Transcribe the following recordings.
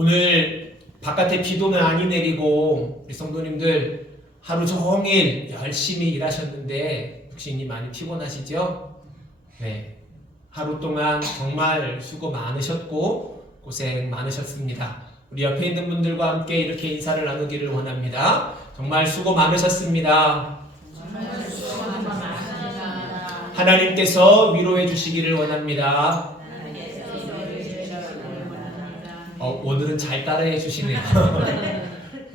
오늘 바깥에 비도 많이 내리고 우리 성도님들 하루 종일 열심히 일하셨는데 혹시 많이 피곤하시죠? 네, 하루 동안 정말 수고 많으셨고 고생 많으셨습니다. 우리 옆에 있는 분들과 함께 이렇게 인사를 나누기를 원합니다. 정말 수고 많으셨습니다. 하나님께서 위로해 주시기를 원합니다. 오늘은 잘 따라해 주시네요.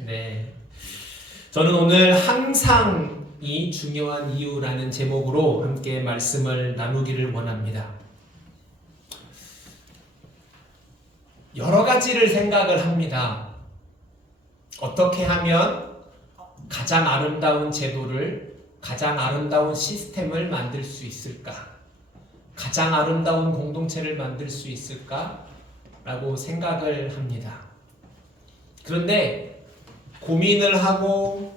네, 저는 오늘 항상이 중요한 이유라는 제목으로 함께 말씀을 나누기를 원합니다. 여러 가지를 생각을 합니다. 어떻게 하면 가장 아름다운 제도를, 가장 아름다운 시스템을 만들 수 있을까? 가장 아름다운 공동체를 만들 수 있을까? 라고 생각을 합니다. 그런데 고민을 하고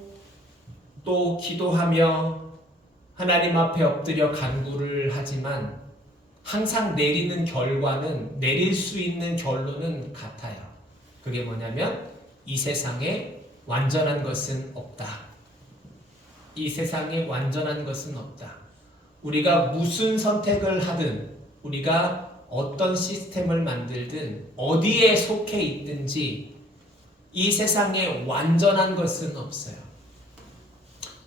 또 기도하며 하나님 앞에 엎드려 간구를 하지만 항상 내리는 결과는, 내릴 수 있는 결론은 같아요. 그게 뭐냐면 이 세상에 완전한 것은 없다. 이 세상에 완전한 것은 없다. 우리가 무슨 선택을 하든, 우리가 어떤 시스템을 만들든, 어디에 속해 있든지 이 세상에 완전한 것은 없어요.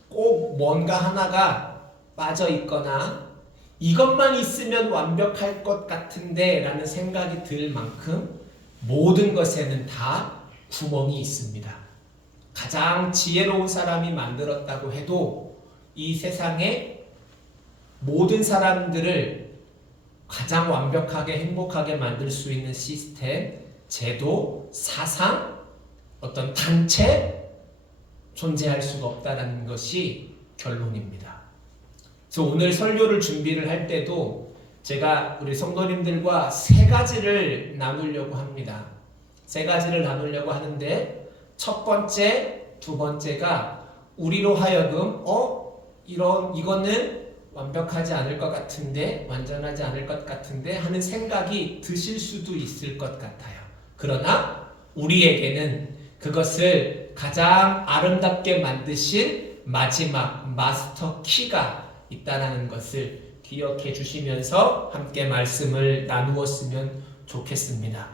꼭 뭔가 하나가 빠져 있거나 이것만 있으면 완벽할 것 같은데 라는 생각이 들 만큼 모든 것에는 다 구멍이 있습니다. 가장 지혜로운 사람이 만들었다고 해도 이 세상에 모든 사람들을 가장 완벽하게 행복하게 만들 수 있는 시스템, 제도, 사상, 어떤 단체 존재할 수가 없다는 것이 결론입니다. 그래서 오늘 설교를 준비를 할 때도 제가 우리 성도님들과 세 가지를 나누려고 합니다. 세 가지를 나누려고 하는데 첫 번째, 두 번째가 우리로 하여금 이거는 완벽하지 않을 것 같은데, 완전하지 않을 것 같은데 하는 생각이 드실 수도 있을 것 같아요. 그러나 우리에게는 그것을 가장 아름답게 만드신 마지막 마스터 키가 있다는 것을 기억해 주시면서 함께 말씀을 나누었으면 좋겠습니다.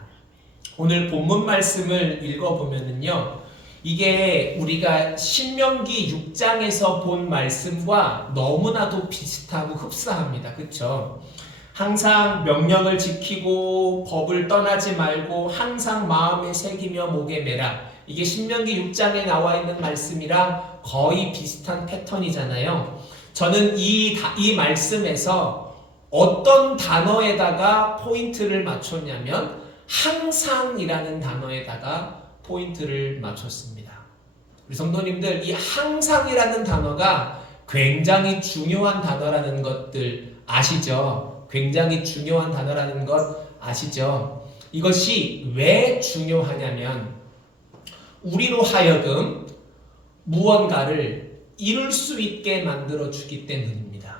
오늘 본문 말씀을 읽어보면요, 이게 우리가 신명기 6장에서 본 말씀과 너무나도 비슷하고 흡사합니다. 그렇죠? 항상 명령을 지키고 법을 떠나지 말고 항상 마음에 새기며 목에 매라. 이게 신명기 6장에 나와 있는 말씀이랑 거의 비슷한 패턴이잖아요. 저는 이 말씀에서 어떤 단어에다가 포인트를 맞췄냐면 항상이라는 단어에다가 포인트를 맞췄습니다. 우리 성도님들, 이 항상이라는 단어가 굉장히 중요한 단어라는 것들 아시죠? 굉장히 중요한 단어라는 것 아시죠? 이것이 왜 중요하냐면 우리로 하여금 무언가를 이룰 수 있게 만들어주기 때문입니다.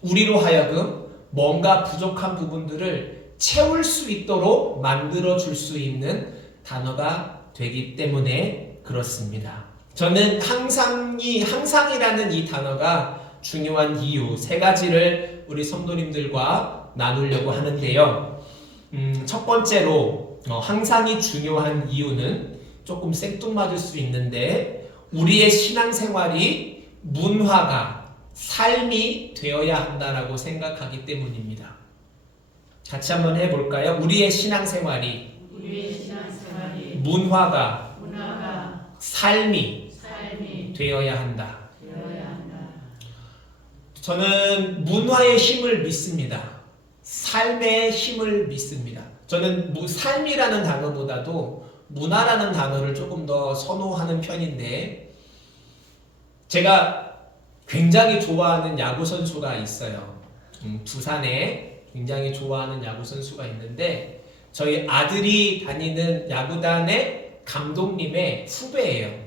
우리로 하여금 뭔가 부족한 부분들을 채울 수 있도록 만들어줄 수 있는 단어가 되기 때문에 그렇습니다. 저는 항상이라는 이 단어가 중요한 이유 세 가지를 우리 성도님들과 나누려고 하는데요. 첫 번째로 항상이 중요한 이유는 조금 생뚱맞을 수 있는데 우리의 신앙생활이 문화가 삶이 되어야 한다라고 생각하기 때문입니다. 같이 한번 해볼까요? 우리의 신앙생활이 문화가 삶이 되어야 한다. 저는 문화의 힘을 믿습니다. 삶의 힘을 믿습니다. 저는 삶이라는 단어보다도 문화라는 단어를 조금 더 선호하는 편인데 제가 굉장히 좋아하는 야구 선수가 있어요. 두산에 굉장히 좋아하는 야구 선수가 있는데 저희 아들이 다니는 야구단의 감독님의 후배예요.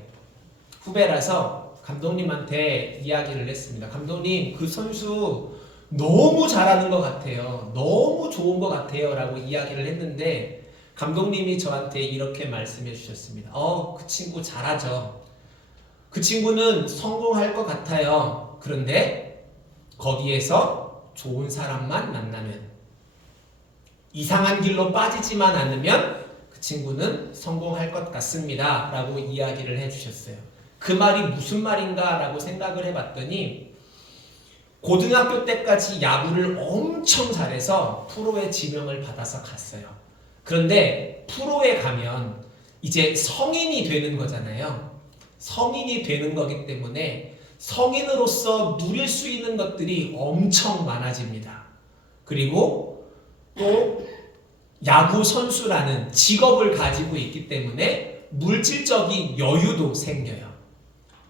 후배라서 감독님한테 이야기를 했습니다. 감독님, 그 선수 너무 잘하는 것 같아요. 너무 좋은 것 같아요. 라고 이야기를 했는데 감독님이 저한테 이렇게 말씀해 주셨습니다. 그 친구 잘하죠. 그 친구는 성공할 것 같아요. 그런데 거기에서 좋은 사람만 만나면, 이상한 길로 빠지지만 않으면 그 친구는 성공할 것 같습니다. 라고 이야기를 해주셨어요. 그 말이 무슨 말인가 라고 생각을 해봤더니, 고등학교 때까지 야구를 엄청 잘해서 프로에 지명을 받아서 갔어요. 그런데 프로에 가면 이제 성인이 되는 거잖아요. 성인이 되는 거기 때문에 성인으로서 누릴 수 있는 것들이 엄청 많아집니다. 그리고 또 야구 선수라는 직업을 가지고 있기 때문에 물질적인 여유도 생겨요.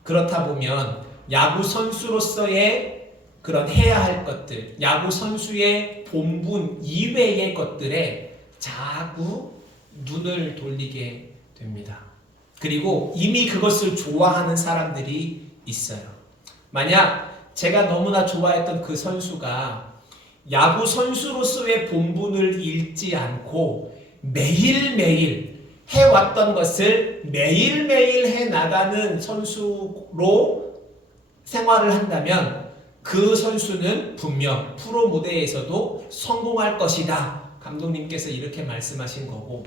그렇다 보면 야구 선수로서의 그런 해야 할 것들, 야구 선수의 본분 이외의 것들에 자꾸 눈을 돌리게 됩니다. 그리고 이미 그것을 좋아하는 사람들이 있어요. 만약 제가 너무나 좋아했던 그 선수가 야구 선수로서의 본분을 잃지 않고 매일매일 해왔던 것을 매일매일 해나가는 선수로 생활을 한다면 그 선수는 분명 프로 무대에서도 성공할 것이다. 감독님께서 이렇게 말씀하신 거고,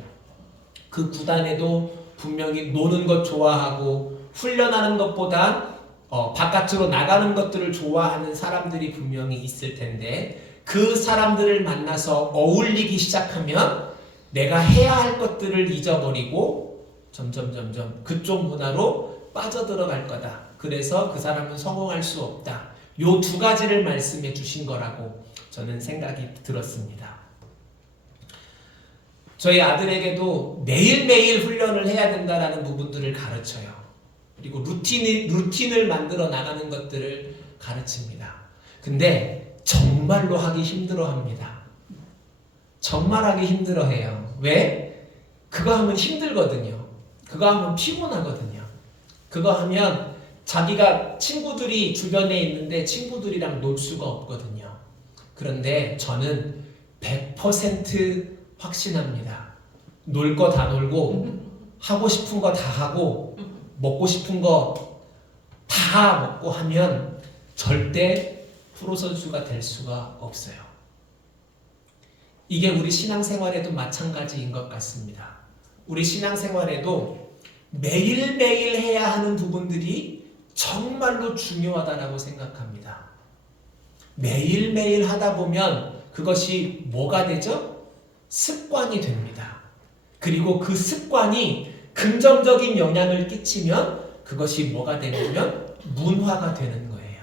그 구단에도 분명히 노는 것 좋아하고 훈련하는 것보다 바깥으로 나가는 것들을 좋아하는 사람들이 분명히 있을 텐데, 그 사람들을 만나서 어울리기 시작하면 내가 해야 할 것들을 잊어버리고 점점 그쪽 문화로 빠져들어갈 거다. 그래서 그 사람은 성공할 수 없다. 요 두 가지를 말씀해 주신 거라고 저는 생각이 들었습니다. 저희 아들에게도 매일매일 훈련을 해야 된다라는 부분들을 가르쳐요. 그리고 루틴을 만들어 나가는 것들을 가르칩니다. 근데 정말로 하기 힘들어합니다. 정말 하기 힘들어해요. 왜? 그거 하면 힘들거든요. 그거 하면 피곤하거든요. 그거 하면 자기가 친구들이 주변에 있는데 친구들이랑 놀 수가 없거든요. 그런데 저는 100% 확신합니다. 놀 거 다 놀고 하고 싶은 거 다 하고 먹고 싶은 거 다 먹고 하면 절대 프로 선수가 될 수가 없어요. 이게 우리 신앙생활에도 마찬가지인 것 같습니다. 우리 신앙생활에도 매일매일 해야 하는 부분들이 정말로 중요하다고 생각합니다. 매일매일 하다 보면 그것이 뭐가 되죠? 습관이 됩니다. 그리고 그 습관이 긍정적인 영향을 끼치면 그것이 뭐가 되냐면 문화가 되는 거예요.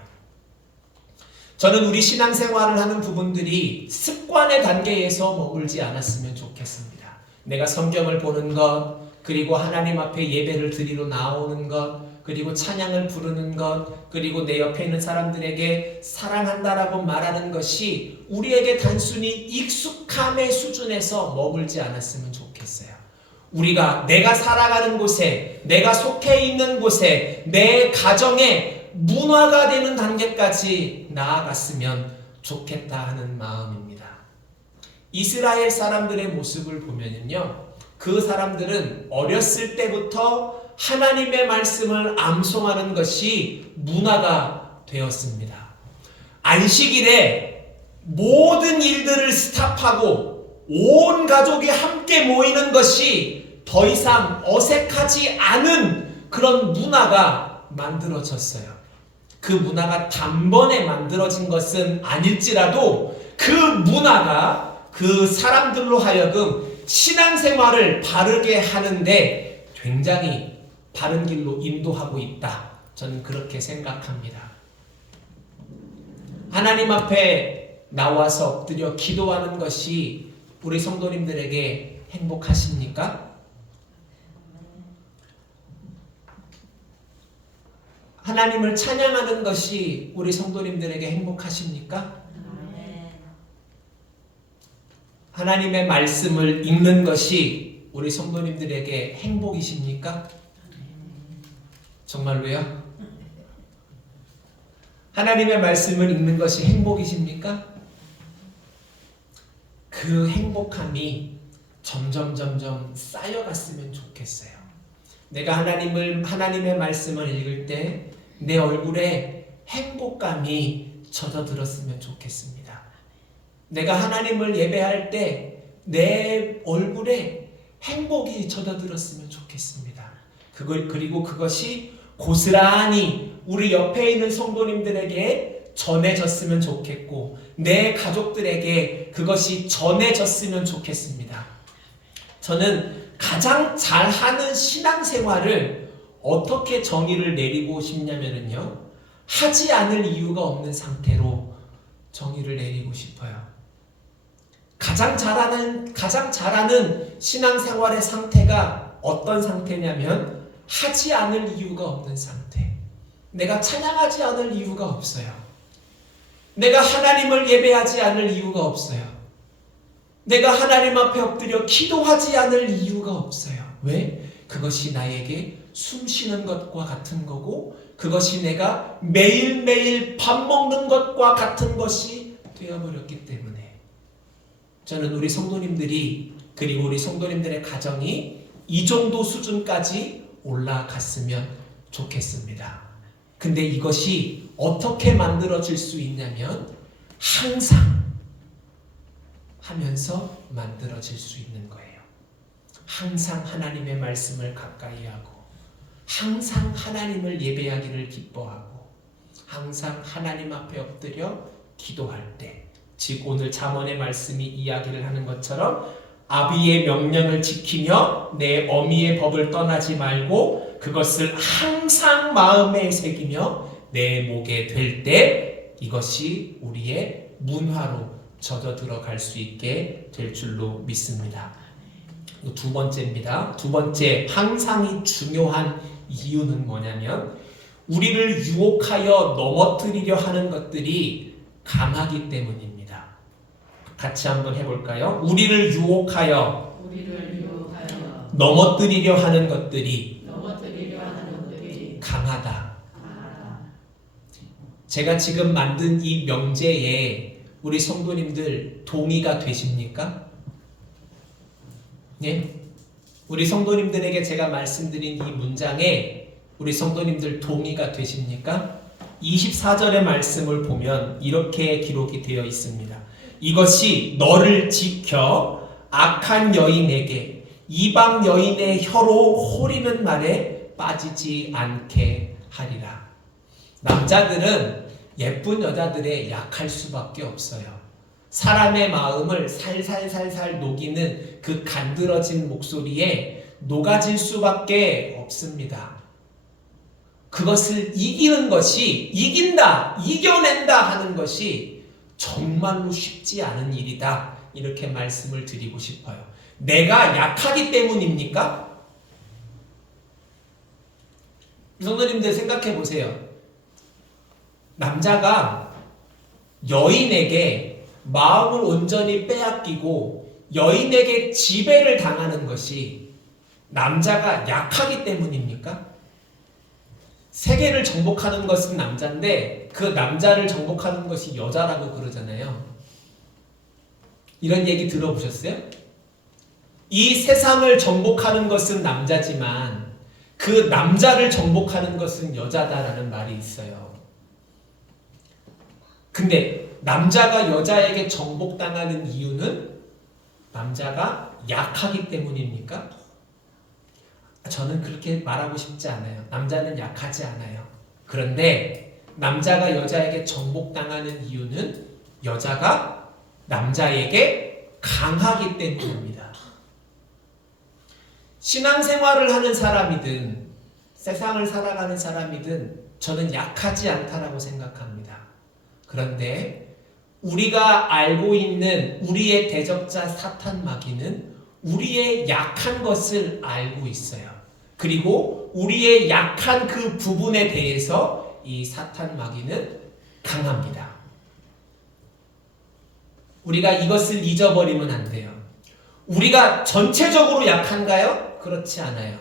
저는 우리 신앙생활을 하는 부분들이 습관의 단계에서 머물지 않았으면 좋겠습니다. 내가 성경을 보는 것, 그리고 하나님 앞에 예배를 드리러 나오는 것, 그리고 찬양을 부르는 것, 그리고 내 옆에 있는 사람들에게 사랑한다라고 말하는 것이 우리에게 단순히 익숙함의 수준에서 머물지 않았으면 좋겠어요. 우리가 내가 살아가는 곳에, 내가 속해 있는 곳에, 내 가정에 문화가 되는 단계까지 나아갔으면 좋겠다 하는 마음입니다. 이스라엘 사람들의 모습을 보면요, 그 사람들은 어렸을 때부터 하나님의 말씀을 암송하는 것이 문화가 되었습니다. 안식일에 모든 일들을 스탑하고 온 가족이 함께 모이는 것이 더 이상 어색하지 않은 그런 문화가 만들어졌어요. 그 문화가 단번에 만들어진 것은 아닐지라도 그 문화가 그 사람들로 하여금 신앙생활을 바르게 하는데 굉장히 바른 길로 인도하고 있다. 저는 그렇게 생각합니다. 하나님 앞에 나와서 엎드려 기도하는 것이 우리 성도님들에게 행복하십니까? 하나님을 찬양하는 것이 우리 성도님들에게 행복하십니까? 하나님의 말씀을 읽는 것이 우리 성도님들에게 행복이십니까? 정말로요? 하나님의 말씀을 읽는 것이 행복이십니까? 그 행복함이 점점 쌓여갔으면 좋겠어요. 내가 하나님의 말씀을 읽을 때 내 얼굴에 행복감이 젖어들었으면 좋겠습니다. 내가 하나님을 예배할 때 내 얼굴에 행복이 젖어들었으면 좋겠습니다. 그리고 그것이 고스란히 우리 옆에 있는 성도님들에게 전해졌으면 좋겠고 내 가족들에게 그것이 전해졌으면 좋겠습니다. 저는 가장 잘하는 신앙생활을 어떻게 정의를 내리고 싶냐면요, 하지 않을 이유가 없는 상태로 정의를 내리고 싶어요. 가장 잘하는 신앙생활의 상태가 어떤 상태냐면 하지 않을 이유가 없는 상태. 내가 찬양하지 않을 이유가 없어요. 내가 하나님을 예배하지 않을 이유가 없어요. 내가 하나님 앞에 엎드려 기도하지 않을 이유가 없어요. 왜? 그것이 나에게 숨 쉬는 것과 같은 거고 그것이 내가 매일매일 밥 먹는 것과 같은 것이 되어버렸기 때문에 저는 우리 성도님들이 그리고 우리 성도님들의 가정이 이 정도 수준까지 올라갔으면 좋겠습니다. 근데 이것이 어떻게 만들어질 수 있냐면 항상 하면서 만들어질 수 있는 거예요. 항상 하나님의 말씀을 가까이 하고 항상 하나님을 예배하기를 기뻐하고 항상 하나님 앞에 엎드려 기도할 때, 즉 오늘 잠언의 말씀이 이야기를 하는 것처럼 아비의 명령을 지키며 내 어미의 법을 떠나지 말고 그것을 항상 마음에 새기며 내 목에 될 때 이것이 우리의 문화로 젖어 들어갈 수 있게 될 줄로 믿습니다. 두 번째입니다. 두 번째 항상이 중요한 이유는 뭐냐면 우리를 유혹하여 넘어뜨리려 하는 것들이 강하기 때문입니다. 같이 한번 해볼까요? 우리를 유혹하여 넘어뜨리려 하는 것들이 강하다. 제가 지금 만든 이 명제에 우리 성도님들 동의가 되십니까? 네? 우리 성도님들에게 제가 말씀드린 이 문장에 우리 성도님들 동의가 되십니까? 24절의 말씀을 보면 이렇게 기록이 되어 있습니다. 이것이 너를 지켜 악한 여인에게 이방 여인의 혀로 호리는 말에 빠지지 않게 하리라. 남자들은 예쁜 여자들에 약할 수밖에 없어요. 사람의 마음을 살살살살 녹이는 그 간드러진 목소리에 녹아질 수밖에 없습니다. 그것을 이기는 것이 이겨낸다 하는 것이 정말로 쉽지 않은 일이다. 이렇게 말씀을 드리고 싶어요. 내가 약하기 때문입니까? 성도님들 생각해 보세요. 남자가 여인에게 마음을 온전히 빼앗기고 여인에게 지배를 당하는 것이 남자가 약하기 때문입니까? 세계를 정복하는 것은 남자인데 그 남자를 정복하는 것이 여자라고 그러잖아요. 이런 얘기 들어보셨어요? 이 세상을 정복하는 것은 남자지만 그 남자를 정복하는 것은 여자다라는 말이 있어요. 근데 남자가 여자에게 정복당하는 이유는 남자가 약하기 때문입니까? 저는 그렇게 말하고 싶지 않아요. 남자는 약하지 않아요. 그런데 남자가 여자에게 정복당하는 이유는 여자가 남자에게 강하기 때문입니다. 신앙생활을 하는 사람이든 세상을 살아가는 사람이든 저는 약하지 않다라고 생각합니다. 그런데 우리가 알고 있는 우리의 대적자 사탄 마귀는 우리의 약한 것을 알고 있어요. 그리고 우리의 약한 그 부분에 대해서 이 사탄 마귀는 강합니다. 우리가 이것을 잊어버리면 안 돼요. 우리가 전체적으로 약한가요? 그렇지 않아요.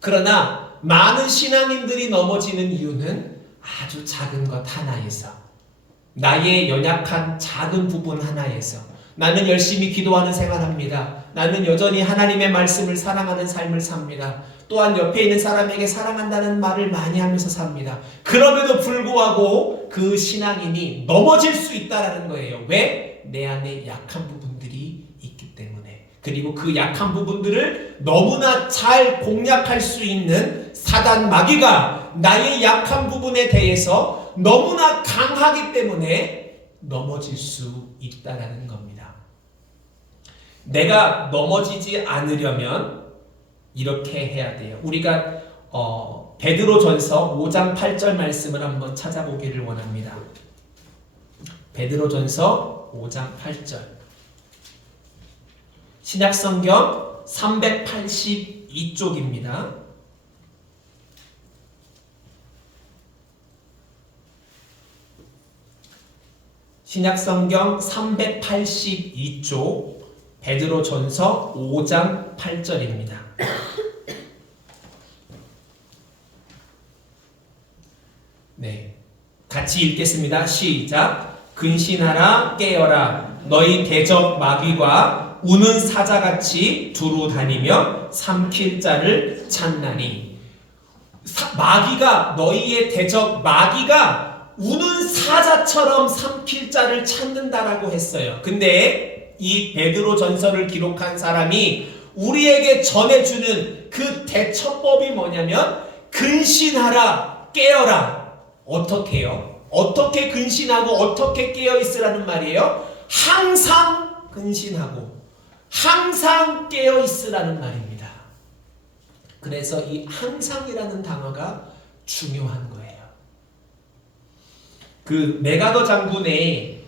그러나 많은 신앙인들이 넘어지는 이유는 아주 작은 것 하나에서, 나의 연약한 작은 부분 하나에서, 나는 열심히 기도하는 생활합니다. 나는 여전히 하나님의 말씀을 사랑하는 삶을 삽니다. 또한 옆에 있는 사람에게 사랑한다는 말을 많이 하면서 삽니다. 그럼에도 불구하고 그 신앙인이 넘어질 수 있다는 거예요. 왜? 내 안에 약한 부분들이 있기 때문에. 그리고 그 약한 부분들을 너무나 잘 공략할 수 있는 사단 마귀가 나의 약한 부분에 대해서 너무나 강하기 때문에 넘어질 수 있다는 겁니다. 내가 넘어지지 않으려면 이렇게 해야 돼요. 우리가 베드로전서 5장 8절 말씀을 한번 찾아보기를 원합니다. 베드로전서 5장 8절. 신약성경 382쪽입니다. 신약성경 382쪽 베드로전서 5장 8절입니다. 네, 같이 읽겠습니다. 시작. 근신하라 깨어라 너희 대적 마귀가 우는 사자같이 두루 다니며 삼킬 자를 찾나니. 마귀가 너희의 대적 마귀가 우는 사자처럼 삼킬 자를 찾는다라고 했어요. 근데 이 베드로 전서를 기록한 사람이 우리에게 전해주는 그 대처법이 뭐냐면 근신하라 깨어라. 어떻게요? 어떻게 근신하고 어떻게 깨어 있으라는 말이에요? 항상 근신하고 항상 깨어 있으라는 말입니다. 그래서 이 항상이라는 단어가 중요한 거예요. 그 메가더 장군이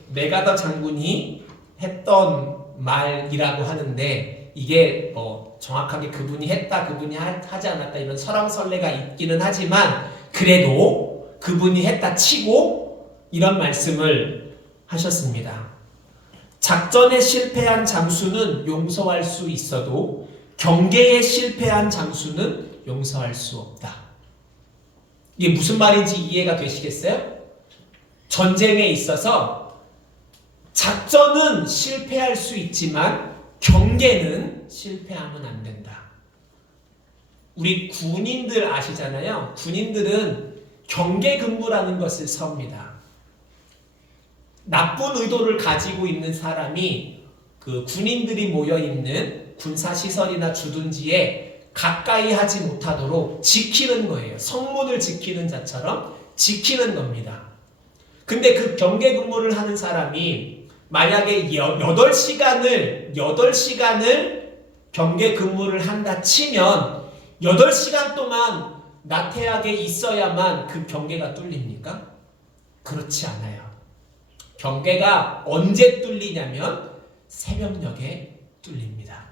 했던 말이라고 하는데 이게 정확하게 그분이 했다 그분이 하지 않았다 이런 설왕설래가 있기는 하지만 그래도 그분이 했다 치고 이런 말씀을 하셨습니다. 작전에 실패한 장수는 용서할 수 있어도 경계에 실패한 장수는 용서할 수 없다. 이게 무슨 말인지 이해가 되시겠어요? 전쟁에 있어서 작전은 실패할 수 있지만 경계는 실패하면 안 된다. 우리 군인들 아시잖아요. 군인들은 경계 근무라는 것을 섭니다. 나쁜 의도를 가지고 있는 사람이 그 군인들이 모여 있는 군사시설이나 주둔지에 가까이 하지 못하도록 지키는 거예요. 성문을 지키는 자처럼 지키는 겁니다. 근데 그 경계 근무를 하는 사람이 만약에 8시간을 경계 근무를 한다 치면 8시간 동안 나태하게 있어야만 그 경계가 뚫립니까? 그렇지 않아요. 경계가 언제 뚫리냐면 새벽녘에 뚫립니다.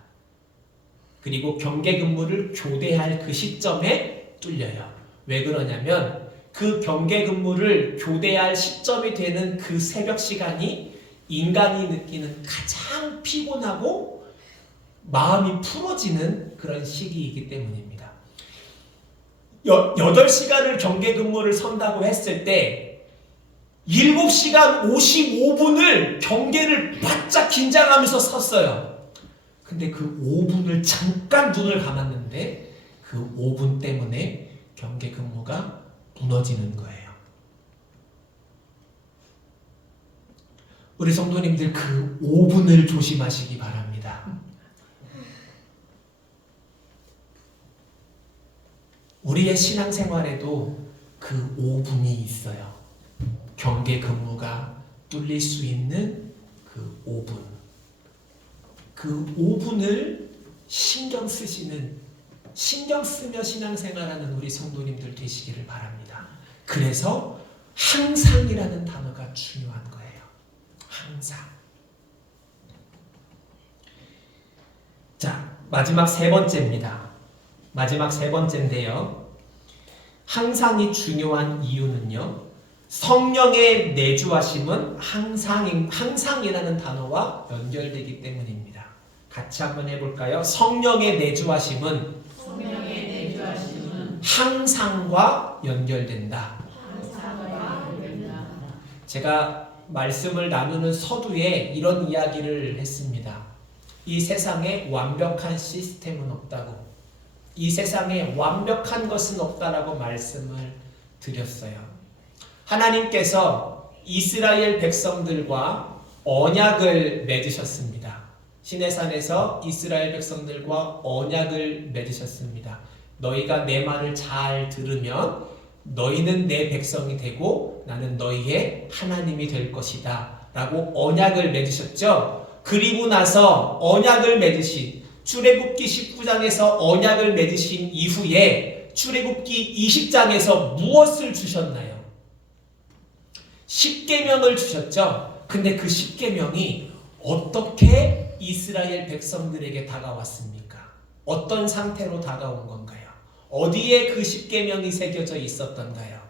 그리고 경계 근무를 교대할 그 시점에 뚫려요. 왜 그러냐면 그 경계 근무를 교대할 시점이 되는 그 새벽 시간이 인간이 느끼는 가장 피곤하고 마음이 풀어지는 그런 시기이기 때문입니다. 8시간을 경계 근무를 선다고 했을 때 7시간 55분을 경계를 바짝 긴장하면서 섰어요. 근데 그 5분을 잠깐 눈을 감았는데 그 5분 때문에 경계 근무가 무너지는 거예요. 우리 성도님들 그 5분을 조심하시기 바랍니다. 우리의 신앙생활에도 그 5분이 있어요. 경계 근무가 뚫릴 수 있는 그 5분. 그 5분을 신경 쓰며 신앙생활하는 우리 성도님들 되시기를 바랍니다. 그래서 항상이라는 단어가 중요한 거예요. 항상. 자, 마지막 세 번째인데요. 항상이 중요한 이유는요. 성령의 내주하심은 항상이라는 단어와 연결되기 때문입니다. 같이 한번 해볼까요? 성령의 내주하심은 항상과 연결된다. 제가 말씀을 나누는 서두에 이런 이야기를 했습니다. 이 세상에 완벽한 시스템은 없다고, 이 세상에 완벽한 것은 없다라고 말씀을 드렸어요. 하나님께서 이스라엘 백성들과 언약을 맺으셨습니다. 시내산에서 이스라엘 백성들과 언약을 맺으셨습니다. 너희가 내 말을 잘 들으면 너희는 내 백성이 되고 나는 너희의 하나님이 될 것이다 라고 언약을 맺으셨죠. 그리고 나서 언약을 맺으신 출애굽기 19장에서 언약을 맺으신 이후에 출애굽기 20장에서 무엇을 주셨나요? 십계명을 주셨죠. 근데 그 십계명이 어떻게 이스라엘 백성들에게 다가왔습니까? 어떤 상태로 다가온 건가요? 어디에 그 십계명이 새겨져 있었던가요?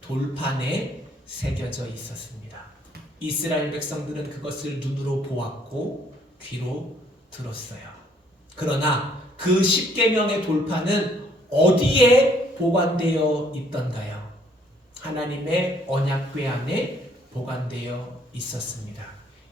돌판에 새겨져 있었습니다. 이스라엘 백성들은 그것을 눈으로 보았고 귀로 들었어요. 그러나 그 십계명의 돌판은 어디에 보관되어 있던가요? 하나님의 언약궤 안에 보관되어 있었습니다.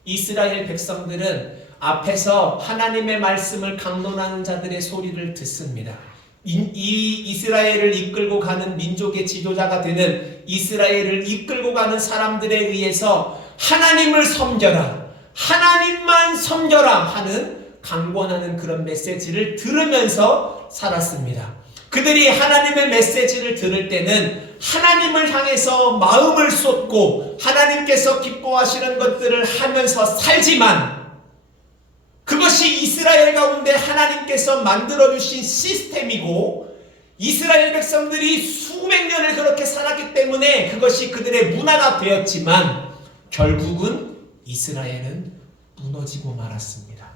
이스라엘 백성들은 앞에서 하나님의 말씀을 강론하는 자들의 소리를 듣습니다. 이 이스라엘을 이끌고 가는 민족의 지도자가 되는 이스라엘을 이끌고 가는 사람들에 의해서 하나님을 섬겨라, 하나님만 섬겨라 하는 강권하는 그런 메시지를 들으면서 살았습니다. 그들이 하나님의 메시지를 들을 때는 하나님을 향해서 마음을 쏟고 하나님께서 기뻐하시는 것들을 하면서 살지만, 그것이 이스라엘 가운데 하나님께서 만들어주신 시스템이고 이스라엘 백성들이 수백 년을 그렇게 살았기 때문에 그것이 그들의 문화가 되었지만 결국은 이스라엘은 무너지고 말았습니다.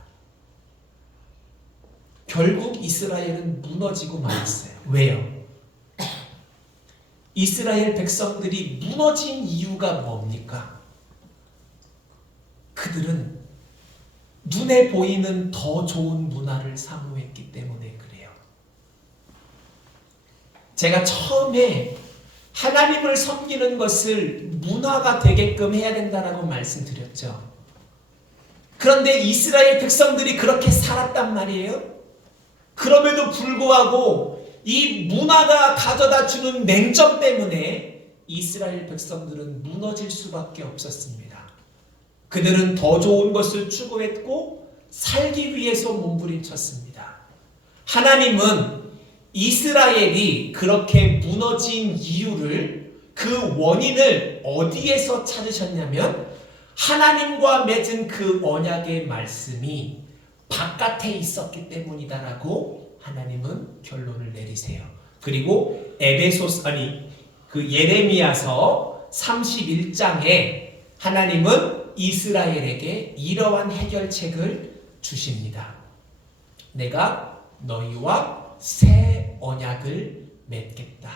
결국 이스라엘은 무너지고 말았어요. 왜요? 이스라엘 백성들이 무너진 이유가 뭡니까? 그들은 눈에 보이는 더 좋은 문화를 사모했기 때문에 그래요. 제가 처음에 하나님을 섬기는 것을 문화가 되게끔 해야 된다라고 말씀드렸죠. 그런데 이스라엘 백성들이 그렇게 살았단 말이에요. 그럼에도 불구하고 이 문화가 가져다 주는 맹점 때문에 이스라엘 백성들은 무너질 수밖에 없었습니다. 그들은 더 좋은 것을 추구했고 살기 위해서 몸부림쳤습니다. 하나님은 이스라엘이 그렇게 무너진 이유를, 그 원인을 어디에서 찾으셨냐면 하나님과 맺은 그 언약의 말씀이 바깥에 있었기 때문이다라고 하나님은 결론을 내리세요. 그리고 예레미야서 31장에 하나님은 이스라엘에게 이러한 해결책을 주십니다. 내가 너희와 새 언약을 맺겠다.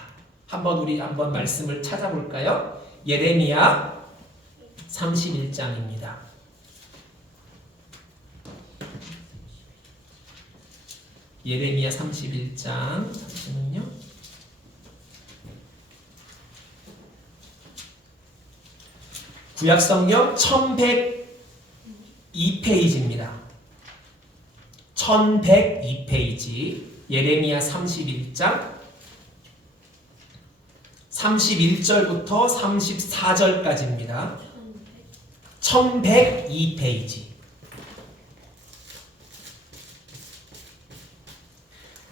우리 한번 말씀을 찾아볼까요? 예레미야 31장입니다. 예레미야 31장 잠시만요. 구약성경 1102페이지입니다. 1102페이지 예레미야 31장 31절부터 34절까지입니다. 1102페이지.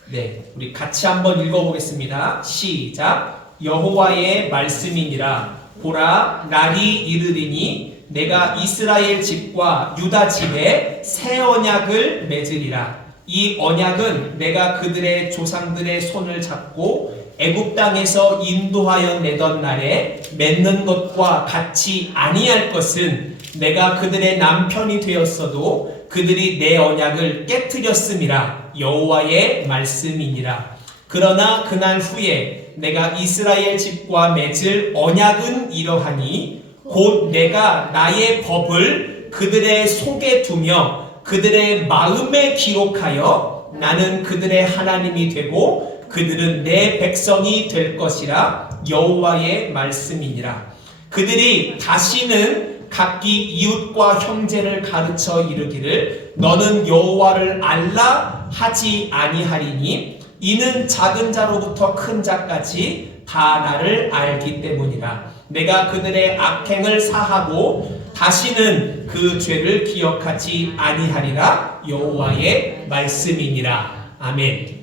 네, 우리 같이 한번 읽어보겠습니다. 시작. 여호와의 말씀이니라. 보라, 날이 이르리니 내가 이스라엘 집과 유다 집에 새 언약을 맺으리라. 이 언약은 내가 그들의 조상들의 손을 잡고 애굽 땅에서 인도하여 내던 날에 맺는 것과 같이 아니할 것은 내가 그들의 남편이 되었어도 그들이 내 언약을 깨트렸음이라. 여호와의 말씀이니라. 그러나 그날 후에 내가 이스라엘 집과 맺을 언약은 이러하니 곧 내가 나의 법을 그들의 속에 두며 그들의 마음에 기록하여 나는 그들의 하나님이 되고 그들은 내 백성이 될 것이라. 여호와의 말씀이니라. 그들이 다시는 각기 이웃과 형제를 가르쳐 이르기를 너는 여호와를 알라 하지 아니하리니 이는 작은 자로부터 큰 자까지 다 나를 알기 때문이라. 내가 그들의 악행을 사하고 다시는 그 죄를 기억하지 아니하리라. 여호와의 말씀이니라. 아멘.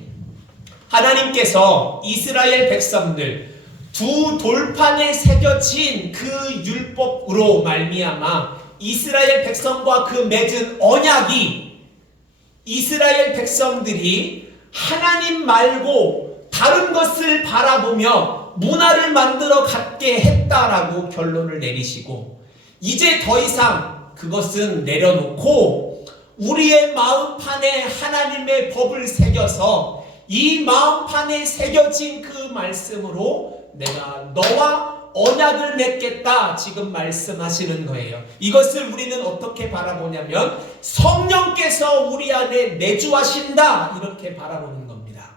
하나님께서 이스라엘 백성들 두 돌판에 새겨진 그 율법으로 말미암아 이스라엘 백성과 그 맺은 언약이 이스라엘 백성들이 하나님 말고 다른 것을 바라보며 문화를 만들어 갖게 했다라고 결론을 내리시고, 이제 더 이상 그것은 내려놓고 우리의 마음판에 하나님의 법을 새겨서 이 마음판에 새겨진 그 말씀으로 내가 너와 언약을 맺겠다 지금 말씀하시는 거예요. 이것을 우리는 어떻게 바라보냐면 성령께서 우리 안에 내주하신다 이렇게 바라보는 겁니다.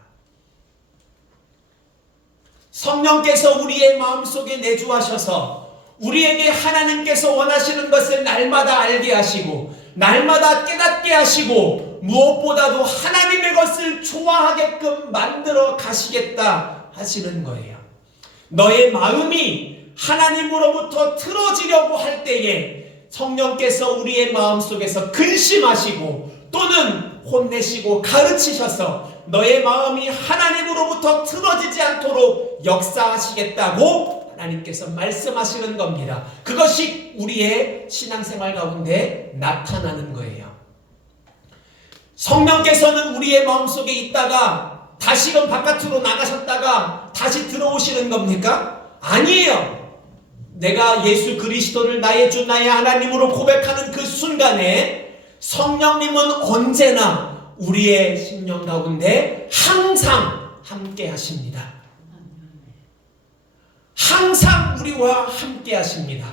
성령께서 우리의 마음속에 내주하셔서 우리에게 하나님께서 원하시는 것을 날마다 알게 하시고 날마다 깨닫게 하시고 무엇보다도 하나님의 것을 좋아하게끔 만들어 가시겠다 하시는 거예요. 너의 마음이 하나님으로부터 틀어지려고 할 때에 성령께서 우리의 마음속에서 근심하시고 또는 혼내시고 가르치셔서 너의 마음이 하나님으로부터 틀어지지 않도록 역사하시겠다고 하나님께서 말씀하시는 겁니다. 그것이 우리의 신앙생활 가운데 나타나는 거예요. 성령께서는 우리의 마음속에 있다가 다시금 바깥으로 나가셨다가 다시 들어오시는 겁니까? 아니에요. 내가 예수 그리스도를 나의 주 나의 하나님으로 고백하는 그 순간에 성령님은 언제나 우리의 심령 가운데 항상 함께 하십니다. 항상 우리와 함께 하십니다.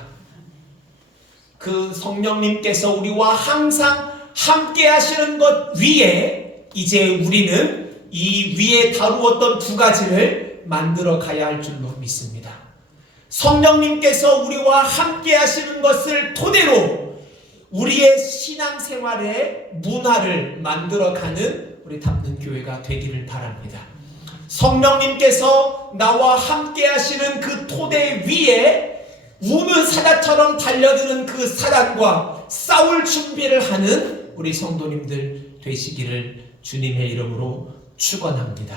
그 성령님께서 우리와 항상 함께 하시는 것 위에 이제 우리는 이 위에 다루었던 두 가지를 만들어 가야 할 줄로 믿습니다. 성령님께서 우리와 함께 하시는 것을 토대로 우리의 신앙생활의 문화를 만들어가는 우리 담는 교회가 되기를 바랍니다. 성령님께서 나와 함께 하시는 그 토대 위에 우는 사자처럼 달려드는 그 사단과 싸울 준비를 하는 우리 성도님들 되시기를 주님의 이름으로 축원합니다.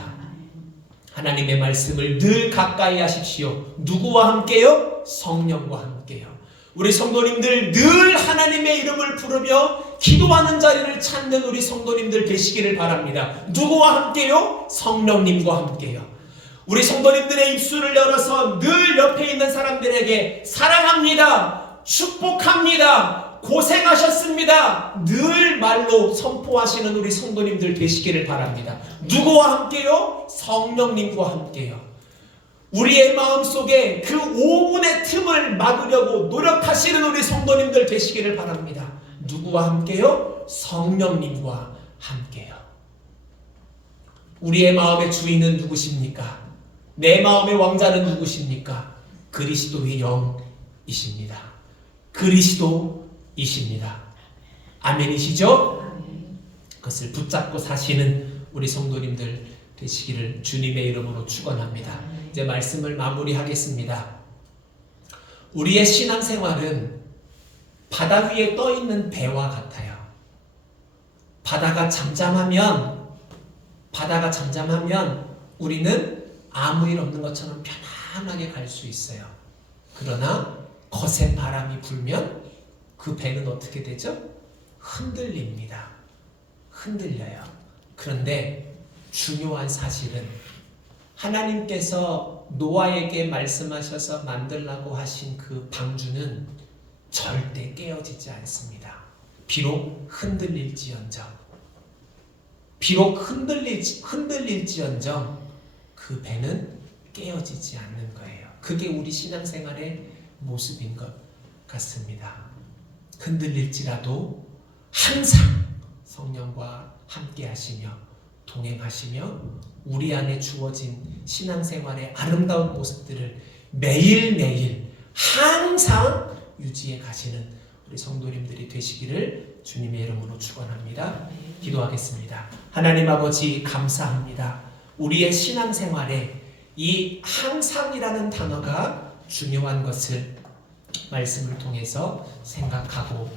하나님의 말씀을 늘 가까이 하십시오. 누구와 함께요? 성령과 함께요. 우리 성도님들 늘 하나님의 이름을 부르며 기도하는 자리를 찾는 우리 성도님들 되시기를 바랍니다. 누구와 함께요? 성령님과 함께요. 우리 성도님들의 입술을 열어서 늘 옆에 있는 사람들에게 사랑합니다, 축복합니다, 고생하셨습니다 늘 말로 선포하시는 우리 성도님들 되시기를 바랍니다. 누구와 함께요? 성령님과 함께요. 우리의 마음속에 그 5분의 틈을 막으려고 노력하시는 우리 성도님들 되시기를 바랍니다. 누구와 함께요? 성령님과 함께요. 우리의 마음의 주인은 누구십니까? 내 마음의 왕자는 누구십니까? 그리스도의 영이십니다. 그리스도이십니다. 아멘이시죠? 그것을 붙잡고 사시는 우리 성도님들 되시기를 주님의 이름으로 축원합니다. 이제 말씀을 마무리하겠습니다. 우리의 신앙생활은 바다 위에 떠 있는 배와 같아요. 바다가 잠잠하면 우리는 아무 일 없는 것처럼 편안하게 갈 수 있어요. 그러나 거센 바람이 불면 그 배는 어떻게 되죠? 흔들립니다. 흔들려요. 그런데 중요한 사실은 하나님께서 노아에게 말씀하셔서 만들라고 하신 그 방주는 절대 깨어지지 않습니다. 비록 흔들릴지언정 그 배는 깨어지지 않는 거예요. 그게 우리 신앙생활의 모습인 것 같습니다. 흔들릴지라도 항상 성령과 함께 하시며 동행하시며 우리 안에 주어진 신앙생활의 아름다운 모습들을 매일매일 항상 유지해 가시는 우리 성도님들이 되시기를 주님의 이름으로 축원합니다. 기도하겠습니다. 하나님 아버지 감사합니다. 우리의 신앙생활에 이 항상이라는 단어가 중요한 것을 말씀을 통해서 생각하고